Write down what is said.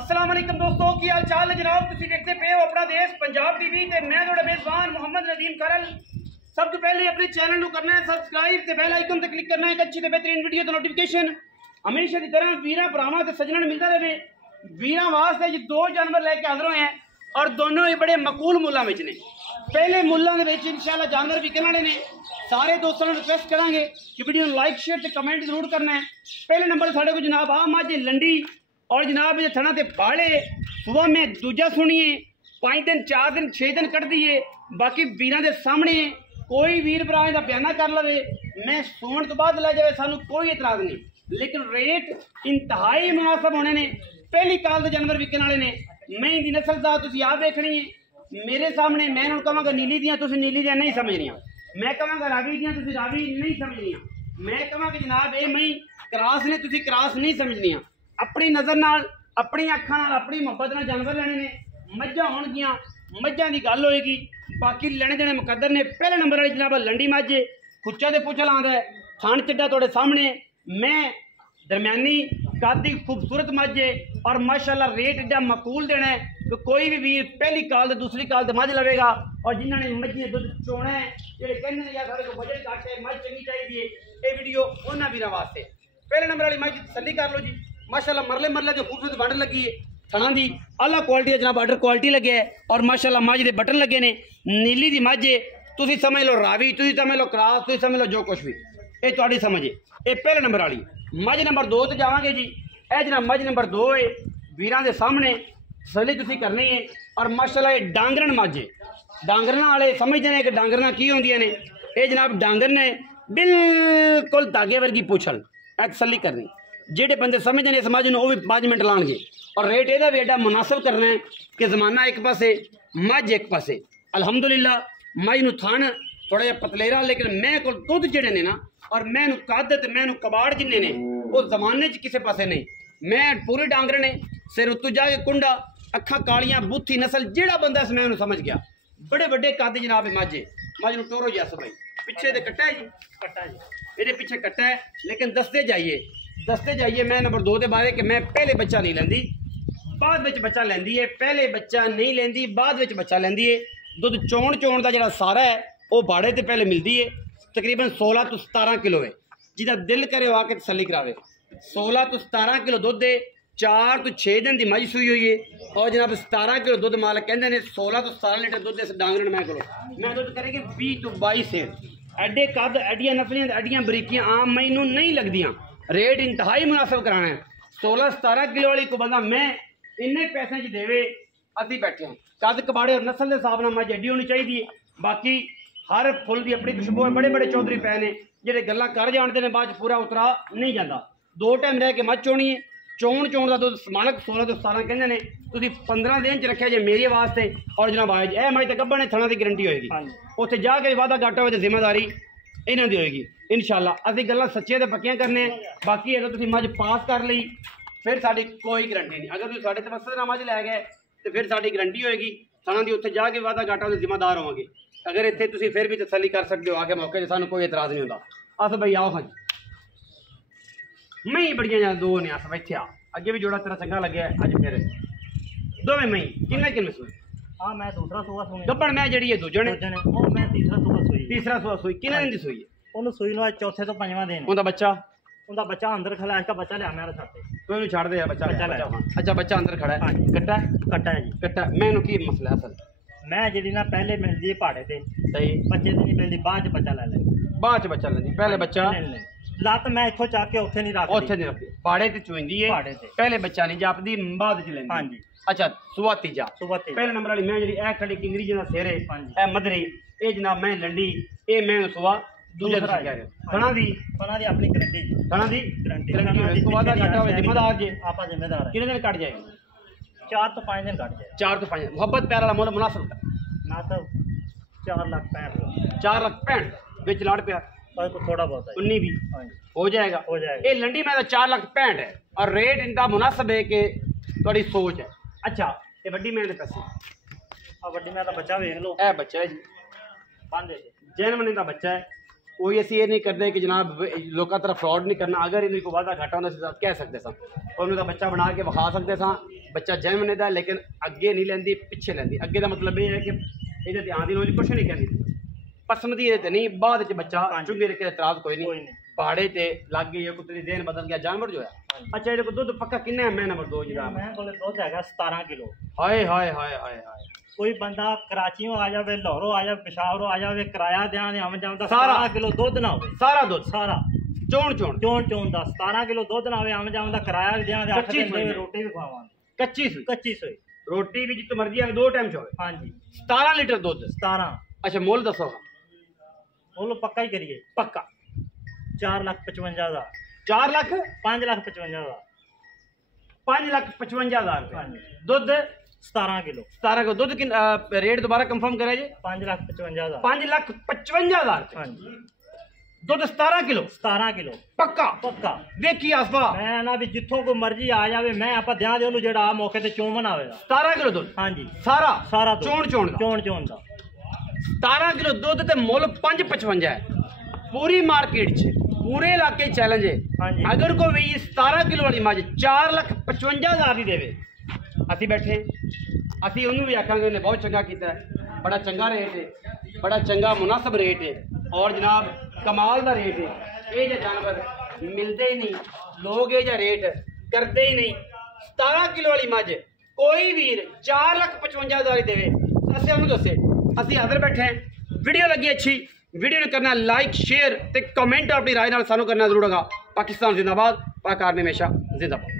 अस्सलाम वालेकुम दोस्तों, की हाल चाल है जनाब। तुम देखते पे हो अपना देश पंजाब टीवी ते मैं थोड़ा मेजबान मोहम्मद नदीम करल। सब तो पहले अपने चैनल को करना है सबसक्राइब ते बेल आइकन ते क्लिक करना है एक अच्छी ते बेहतरीन वीडियो ते नोटिफिकेशन हमेशा की तरह वीरा भरावां ते सज्जणां मिलता रहे। वीरा वास्ते जी दो जानवर लेके हाजिर हुए हैं और दोनों ही बड़े मकूल मुल्लां विच ने। पहले मुल्लां दे विच इंशाअल्लाह जानवर बिकने वाले ने। सारे दोस्तों को रिक्वेस्ट करांगे कि वीडियो लाइक शेयर ते कमेंट जरूर करना है। पहले नंबर साढ़े को जनाब आ मझ लंडी और जनाब ये थना ते पाले सुबह में दूजा सुनिए 5 दिन 4 दिन 6 दिन कट दिए। बाकी वीरां दे सामने कोई वीर भरा दा बयाना कर लवे मैं सुन तो बाद लै जाए सानू कोई इतराज नहीं, लेकिन रेट इंतहाई मुनासिब होने ने। पहली काल दे जानवर विकने वाले ने। मैं दी नस्ल दा तुसीं आप देखनी है मेरे सामने। मैं उन्होंने कहांगा नीली दियां तुसीं नीली दियां नहीं समझनियां, मैं कहांगा रावी दियां तुसीं रावी नहीं समझनियां, मैं कहांगा जनाब ये मई क्रास ने तुसीं क्रास नहीं समझनियां। अपनी नज़र नाल अपनी अखां नाल अपनी मुहब्बत नाल जानवर लेने ने। मझां होणगियां मझां दी गल होएगी, बाकी लेने देने मुकद्दर ने। पहले नंबर वाली जनाब लंडी मझ खुच्चा दे पुछ लांदा है, थान चिड्डा तुहाडे सामने। मैं दरम्यानी कादी खूबसूरत मझ है और माशाअल्लाह रेट एडा मकूल देना है तो कोई भी वीर पहली काल दूसरी काल मझ लवेगा। और जिन्होंने मझी दुध चोना है जेडे कहंदे ने यार साडे को बजट घट है मझ चंगी चाहिए ये वीडियो उन्हां वीरां वास्ते। पहले नंबर वाली मझ तसल्ली कर लो जी, माशाअल्लाह मरले मरले जो खूबसूरत बार्डर लगी है थना दी आला क्वालिटी जनाब बार्डर क्वालिटी लगे है और माशाअल्लाह मझ दे बटन लगे ने। नीली दी मझ तुसीं समझ लो रावी तुसीं समझ लो क्रास तुसीं समझ लो जो कुछ भी ये तुहाडी समझ है। ये पहले नंबर वाली मझ नंबर 2 ते जावांगे जी। ए जनाब मझ नंबर 2 है वीरां दे सामने तसल्ली तुसीं करनी है और माशाअल्लाह ये डांगरन मझ है। डांगरना वाले समझते हैं कि डांगरना की होंदियां ने। ये जनाब डांगर ने बिल्कुल धागे वर्गी पूछल ए तसल्ली करनी। जेडे बंदे समझते हैं समझ वो भी 5 मिनट लाएंगे और रेट यदा भी एडा मुनासिब करना है कि जमाना एक पासे मझ एक पासे। अलहमदुलिल्लाह मझ नूं थान थोड़ा जिहा पतलेरा, लेकिन मैं को दुध जेडे ने ना और मैं कद ते मैं कबाड़ जिन्ने ने वो जमाने च किसी पासे नहीं। मैं पूरे डांगर ने सिर उत्तों जाके कुंडा अखा कालियां बूथी नस्ल जेड़ा बंदा इस मैं समझ गया। बड़े बड़े कद जनाब मझ मझ नूं टोरो जस भाई पिछे तो कट्टा है जी, कट्टा जी ये पीछे कट्टा है। लेकिन दसते जाइए मैं नंबर 2 के बारे कि मैं पहले बच्चा नहीं लेंदी बाद विच बच्चा लेंदी है, पहले बच्चा नहीं लेंदी बाद विच बच्चा लेंदी है। दुध चोण का जिहड़ा सारा है वो बाड़े ते पहले मिलती है। तकरीबन 16 तो 17 किलो है। जिहदा दिल करे वो आके तसल्ली करावे। 16 तो 17 किलो दुध है। 4 तो 6 दिन की मझ सूई हुई है और जनाब 17 किलो दुध मालक कहते हैं 16 तो 17 लीटर दुध इस डांगर मैं को मैं दुध करेगी 20 तो 22 से। एडे कद एडियां नस्लियां एडियां बरीकियां आम मैनू नहीं लगदियां। रेट इंतहाई मुनासिब कराना है। 16-17 किलो वाली को बंदा मैं इन्ने पैसे च देवे अभी बैठे हैं। कद कबाड़े और नस्ल के हिसाब नाल मझ एडी होनी चाहिए। बाकी हर फुल की अपनी खुशबू है। बड़े बड़े चौधरी पै ने जेडे गल्लां कर जानते हैं बाद पूरा उतरा नहीं जाता। 2 टाइम रह के मझ चोनी है। चोण का दुध मालक 16 तो 17 कहते हैं तुम 15 दिन च रखे जे मेरे वास्ते और जनाब आए ए मझ तो गब्बन थना की गारंटी होएगी। उत्थे जाके वादा घाटा हो जिम्मेदारी इन्हों की होएगी इंशाअल्लाह। असीं गल्लां सच्चे ते पक्कियां करने। बाकी अगर तुसीं मझ पास कर ली फिर साडी कोई गारंटी नहीं। अगर तुसीं साडे तवस्सुल नाल मझ लै गए तो फिर साडी गारंटी होएगी थना की। उत्थे जाके वादा घाटा हो जिम्मेदार होवांगे। अगर इत्थे तुसीं फिर भी तसल्ली कर सकते हो आके मौके सानू कोई इतराज़ नहीं होंदा। अस भाई आओ हाँ मई बड़ियां जां 2 ने अस इत्थे आ अगे भी जोड़ा तेरा चंगा लगे अज फिर दोवें मई किन्ने सूई। हाँ मैं दूसरा सूआ सूई गब्बन मैं जड़ी है दूजन मैं तीसरा सूआ सूई किन्ने दिन दी सूई है ਉਹਨੂੰ ਸੂਈ ਨੂੰ ਚੌਥੇ ਤੋਂ ਪੰਜਵਾਂ ਦਿਨ ਉਹਦਾ ਬੱਚਾ ਅੰਦਰ ਖੜਾ ਹੈ। इसका बच्चा ले मेरा छाते तो ਇਹਨੂੰ ਛੱਡ ਦੇ ਯਾਰ ਬੱਚਾ अच्छा बच्चा अंदर खड़ा है। कट्टा है जी कट्टा मैनू की मसला असल मैं जी ना पहले मिलती है पहाड़े ते सही बच्चे ते नहीं मिलती बाद च बच्चा ले बाद च बच्चा लेंदी पहले बच्चा ਲੱਤ मैं इत्थों ਚੱਕ ਕੇ ਉੱਥੇ ਨਹੀਂ ਰੱਖਦੀ ਉੱਥੇ ਨਹੀਂ ਰੱਖਦੀ ਪਹਾੜੇ ਤੇ ਚੁੰਦੀ ਹੈ ਪਹਿਲੇ ਬੱਚਾ ਨਹੀਂ ਜਾਪਦੀ ਬਾਅਦ ਚ ਲੈਂਦੀ। ਹਾਂਜੀ अच्छा सुआ तीजा पहले नंबर वाली मैं जी ए खड़ी किंगरी जना सिर है ए मदरी ए जनाब मैं लंडी ए मैं सुआ दूजा कह रहे थना दी अपनी गारंटी थना दी गारंटी को वादा घाटा होवे जिम्मेदार जे आपा जिम्मेदार कितने दिन कट जाएगा 4 तो 5 दिन कट जाए 4 तो 5 मोहब्बत प्यार वाला मोल मुनासिब मुनासिब 4,65,000 4,65,000 विच लाड़ प्यार और थोड़ा बहुत है 19 भी हो जाएगा ये लंडी में 4,65,000 है और रेट इनका मुनासिब है कि थोड़ी सोच है। अच्छा ये वड्डी मैं पैसे वड्डी मैं बच्चा वेख लो ए बच्चा है जी बंद जैन का बच्चा है। कोई ऐसी ये नहीं करते कि जनाब लोगों तरफ फ्रॉड नहीं करना। अगर इन्हें को वादा घाटा होना कह सकते सन और उनका बच्चा बना के विखा सकते सन ਬੱਚਾ ਜਨਮ ਲੈਂਦਾ ਲੇਕਿਨ ਅੱਗੇ ਨਹੀਂ ਲੈਂਦੀ, ਪਿੱਛੇ ਲੈਂਦੀ। ਅੱਗੇ ਦਾ ਮਤਲਬ ਇਹ ਹੈ ਕਿ ਇਹਦੇ ਧਿਆਨ ਦੀ ਲੋੜ ਕੁਛ ਨਹੀਂ ਕਹਿੰਦੀ, ਪਸੰਦ ਇਹ ਤੇ ਨਹੀਂ, ਬਾਅਦ ਵਿੱਚ ਬੱਚਾ ਚੁੰਗੇ ਰੱਖੇ ਇਤਰਾਜ਼ ਕੋਈ ਨਹੀਂ। पहाड़े ते लग गई कुत्ते दी देन बदल गया जानवर जो है। अच्छा ये दुध पक्का किन्ना है? मैं नंबर 2 जी मैं कोले दुध हैगा 17 किलो। हाय हाय हाय हाय हाय कोई बंदा कराचियों आ जावे, लाहौरों आ जावे, पेशावरों आ जावे, किराया दें आम जाम दा 17 किलो दुध ना होवे। सारा दुध सारा चोण दा 17 किलो दुध ना होवे, आम जाम दा किराया भी दें, कच्ची रोटी भी खवावां। कच्ची सोई रोटी भी जित मर्जी आ 2 टाइम चोवे। हां जी 17 लीटर दुध 17। अच्छा मोल दसो? मोल पक्का ही करिए। पक्का 4,55,000। 4 लाख 5,55,000। 5,55,000 दुध 17 किलो। 17 किलो दुध की रेट दोबारा कंफर्म करा जी। 5,55,000। 5,55,000 हाँ जी दुध 17 किलो। 17 किलो पक्का पक्का। देखिए आसपा मैं ना भी जिथों को मर्जी आ जावे, मैं आप ध्यान दे ओनू जेड़ा मौके ते चोमन आवेगा। 17 किलो दुध। हाँ जी सारा दुध। चोण दा 17 किलो दुध ते मुल 5,55 है। पूरी मार्केट च पूरे इलाके चैलेंज है। हाँ जी अगर कोई भी 17 किलो वाली मझ 4,55,000 की देवे, असी बैठे असी उन्होंने भी आखांगे उन्हें बहुत चंगा किया है, बड़ा चंगा रेट है, बड़ा चंगा मुनासिब रेट है और जनाब कमाल का रेट है। ये जो जानवर मिलते ही नहीं, लोग ये जो रेट करते ही नहीं। 17 किलो वाली मझ कोई वीर 4,55,000 देवे, असें उन्होंने दसे असी हाजिर बैठे हैं। वीडियो लगी अच्छी, वीडियो ने करना लाइक शेयर ते कमेंट अपनी राय नाल सानू करना जरूर होगा। पाकिस्तान जिंदाबाद, पाक आर्मी हमेशा जिंदाबाद।